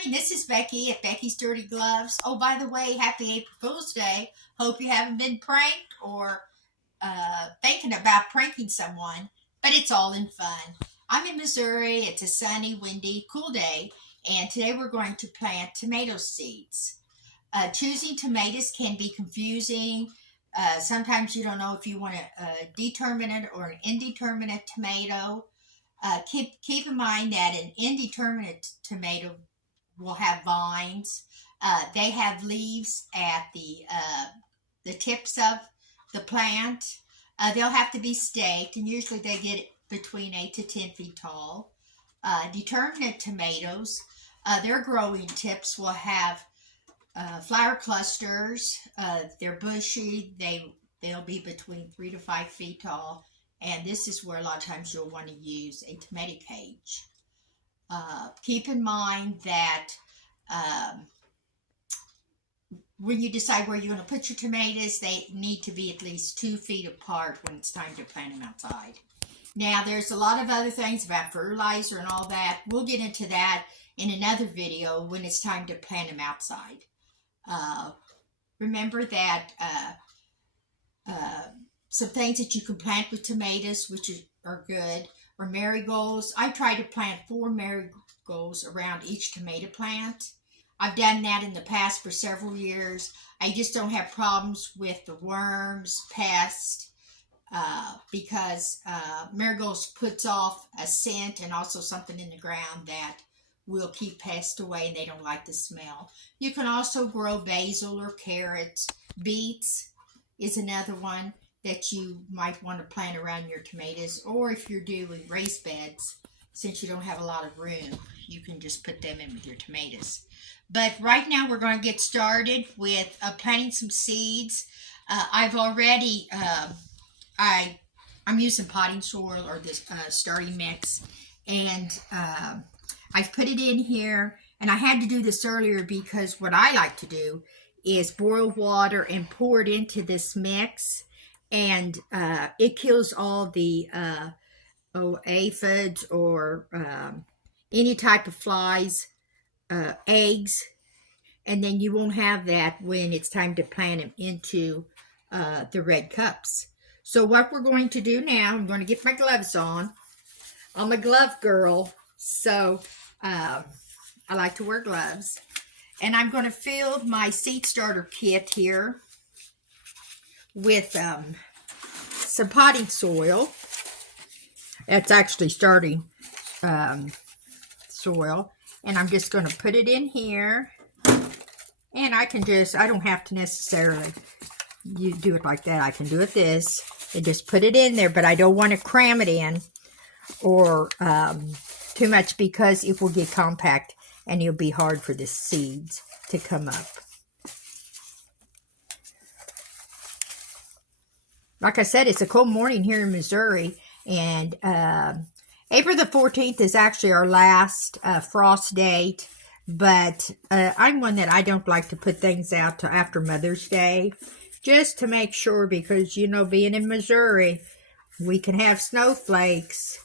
morning. This is Becky at Becky's Dirty Gloves. Oh, by the way, happy April Fool's Day. Hope you haven't been pranked or thinking about pranking someone, but it's all in fun. I'm in Missouri. It's a sunny, windy, cool day, and today we're going to plant tomato seeds. Choosing tomatoes can be confusing. Sometimes you don't know if you want a determinate or an indeterminate tomato. Keep in mind that an indeterminate tomato will have vines. They have leaves at the tips of the plant. They'll have to be staked, and usually they get between 8 to 10 feet tall. Determinate tomatoes, their growing tips will have flower clusters. They're bushy. They'll be between 3 to 5 feet tall. And this is where a lot of times you'll want to use a tomato cage. Keep in mind that when you decide where you're going to put your tomatoes, they need to be at least 2 feet apart when it's time to plant them outside. Now, there's a lot of other things about fertilizer and all that. We'll get into that in another video when it's time to plant them outside. Remember that some things that you can plant with tomatoes, which are good, are marigolds. I try to plant 4 marigolds around each tomato plant. I've done that in the past for several years. I just don't have problems with the worms, pests, because marigolds puts off a scent and also something in the ground that will keep pests away, and they don't like the smell. You can also grow basil or carrots. Beets is another one that you might want to plant around your tomatoes, or if you're doing raised beds, since you don't have a lot of room, you can just put them in with your tomatoes. But right now we're going to get started with planting some seeds. I've already, I'm using potting soil or this starting mix, and I've put it in here, and I had to do this earlier because what I like to do is boil water and pour it into this mix, and it kills all the aphids or any type of flies, eggs, and then you won't have that when it's time to plant them into the red cups. So what we're going to do now, I'm going to get my gloves on. I'm a glove girl, so I like to wear gloves. And I'm going to fill my seed starter kit here with some potting soil. It's actually starting soil. And I'm just going to put it in here. And I don't have to necessarily do it like that. I can do it this and just put it in there. But I don't want to cram it in or too much, because it will get compact and it'll be hard for the seeds to come up. Like I said, it's a cold morning here in Missouri, and April the 14th is actually our last frost date, but I'm one that I don't like to put things out till after Mother's Day, just to make sure, because, you know, being in Missouri, we can have snowflakes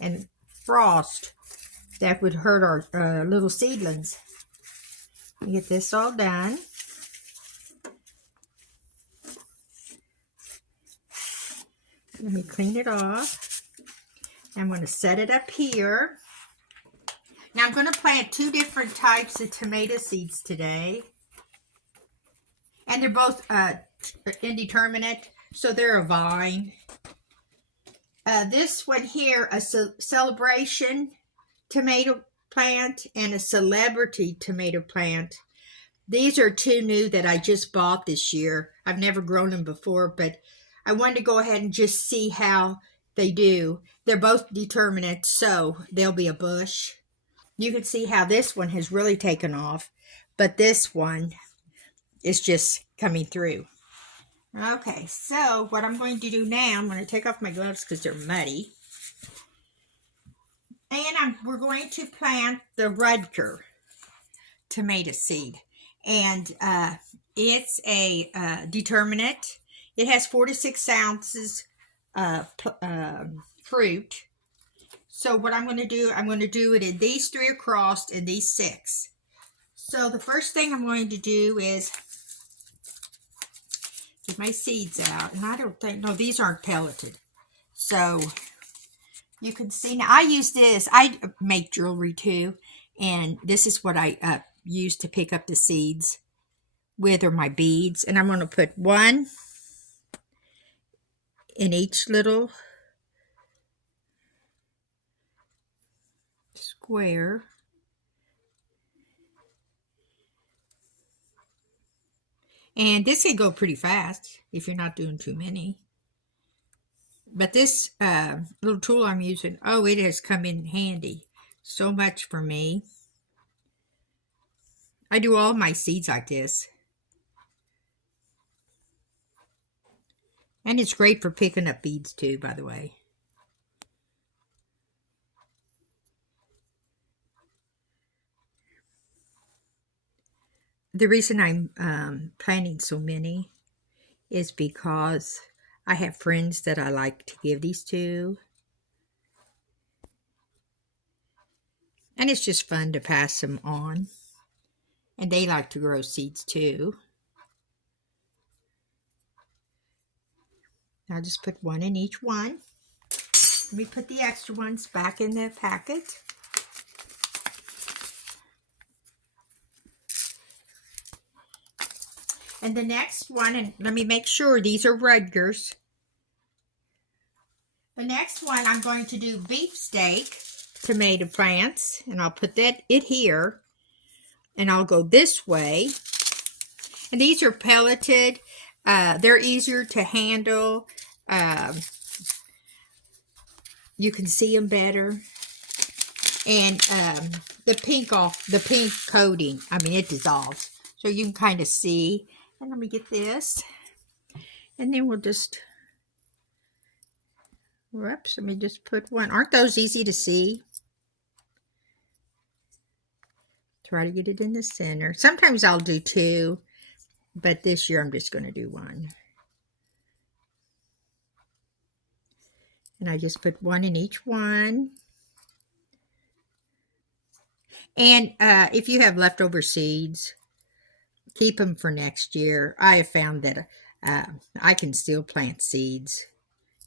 and frost that would hurt our little seedlings. Get this all done. Let me clean it off. I'm going to set it up here. Now I'm going to plant 2 different types of tomato seeds today. And they're both indeterminate, so they're a vine. This one here, a celebration tomato plant and a celebrity tomato plant. These are 2 new that I just bought this year. I've never grown them before, but I wanted to go ahead and just see how they do. They're both determinate, so they'll be a bush. You can see how this one has really taken off, but this one is just coming through. Okay, so what I'm going to do now, I'm going to take off my gloves because they're muddy. And we're going to plant the Rudker tomato seed. And it's a determinate. It has 4 to 6 ounces fruit. So what I'm going to do it in these 3 across and these 6. So the first thing I'm going to do is get my seeds out. And I don't think, no, these aren't pelleted. So you can see now, I use this. I make jewelry too. And this is what I use to pick up the seeds with, or my beads. And I'm going to put one in each little square. And this can go pretty fast if you're not doing too many. But this little tool I'm using, oh, it has come in handy so much for me. I do all my seeds like this. And it's great for picking up beads too, by the way. The reason I'm planting so many is because I have friends that I like to give these to. And it's just fun to pass them on. And they like to grow seeds too. I'll just put one in each one. Let me put the extra ones back in the packet. And the next one, and let me make sure these are Rudgers. The next one, I'm going to do beefsteak tomato plants, and I'll put it here, and I'll go this way. And these are pelleted. They're easier to handle. You can see them better. And the pink coating, I mean, it dissolves. So you can kind of see. And let me get this. And then we'll just, whoops, let me just put one. Aren't those easy to see? Try to get it in the center. Sometimes I'll do two, but this year I'm just going to do one. And I just put one in each one. And if you have leftover seeds, keep them for next year. I have found that I can still plant seeds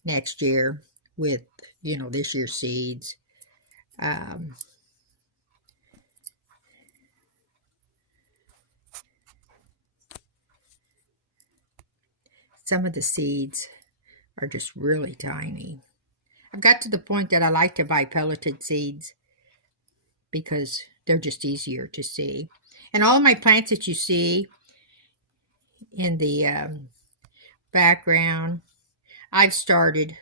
next year with, this year's seeds. Some of the seeds are just really tiny. I've got to the point that I like to buy pelleted seeds because they're just easier to see. And all of my plants that you see in the background, I started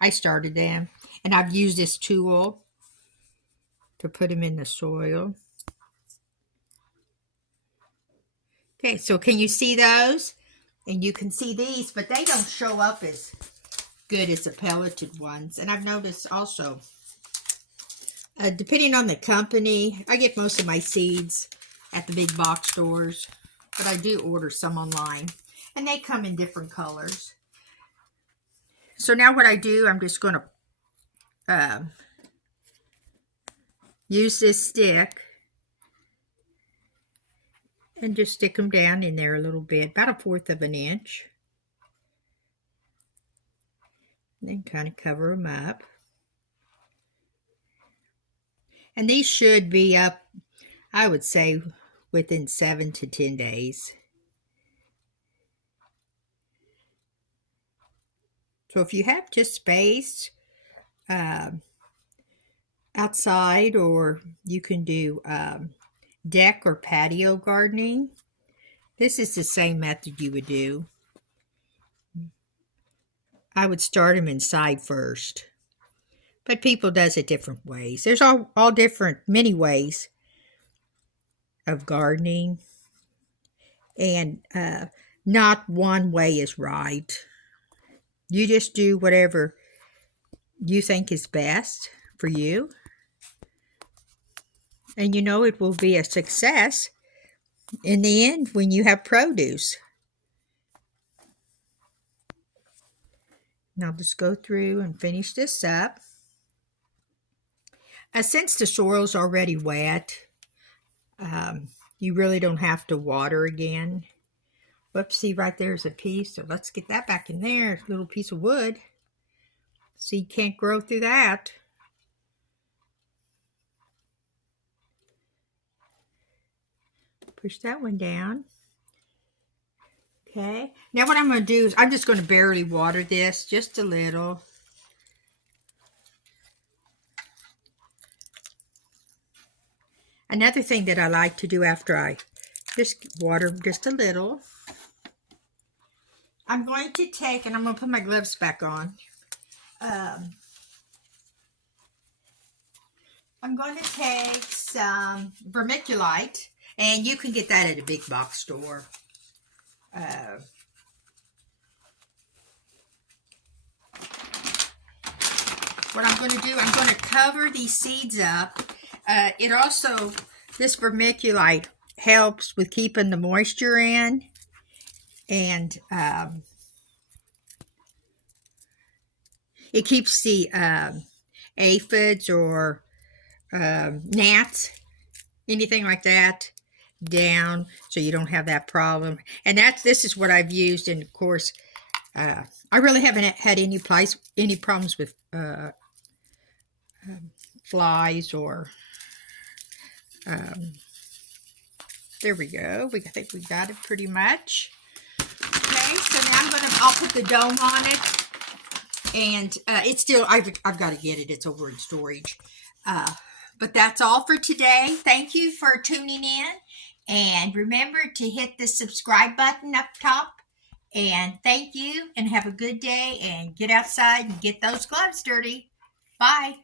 them, and I've used this tool to put them in the soil. Okay, so can you see those? And you can see these, but they don't show up as good as the pelleted ones. And I've noticed also, depending on the company, I get most of my seeds at the big box stores, but I do order some online, and they come in different colors. So now what I do, I'm just going to use this stick and just stick them down in there a little bit, about 1/4 of an inch. And then kind of cover them up. And these should be up, I would say, within 7 to 10 days. So if you have just space outside, or you can do deck or patio gardening, this is the same method you would do. I would start them inside first, but people does it different ways. There's all different, many ways of gardening, and not one way is right. You just do whatever you think is best for you, and it will be a success in the end when you have produce. Now just go through and finish this up. Since the soil's already wet, You really don't have to water again. Whoops, see right there's a piece. So let's get that back in there. A little piece of wood. Seed can't grow through that. Push that one down. Okay. Now what I'm going to do is I'm just going to barely water this, just a little. Another thing that I like to do after I just water just a little, I'm going to take, and I'm going to put my gloves back on. I'm going to take some vermiculite, and you can get that at a big box store. What I'm going to do, I'm going to cover these seeds up. It also, this vermiculite helps with keeping the moisture in, and it keeps the aphids or gnats, anything like that, down, so you don't have that problem. And this is what I've used, and of course, I really haven't had any problems with flies or. There we go. I think we got it pretty much. Okay, so now I'll put the dome on it, and it's still, I've got to get it. It's over in storage. But that's all for today. Thank you for tuning in, and remember to hit the subscribe button up top. And thank you, and have a good day, and get outside and get those gloves dirty. Bye.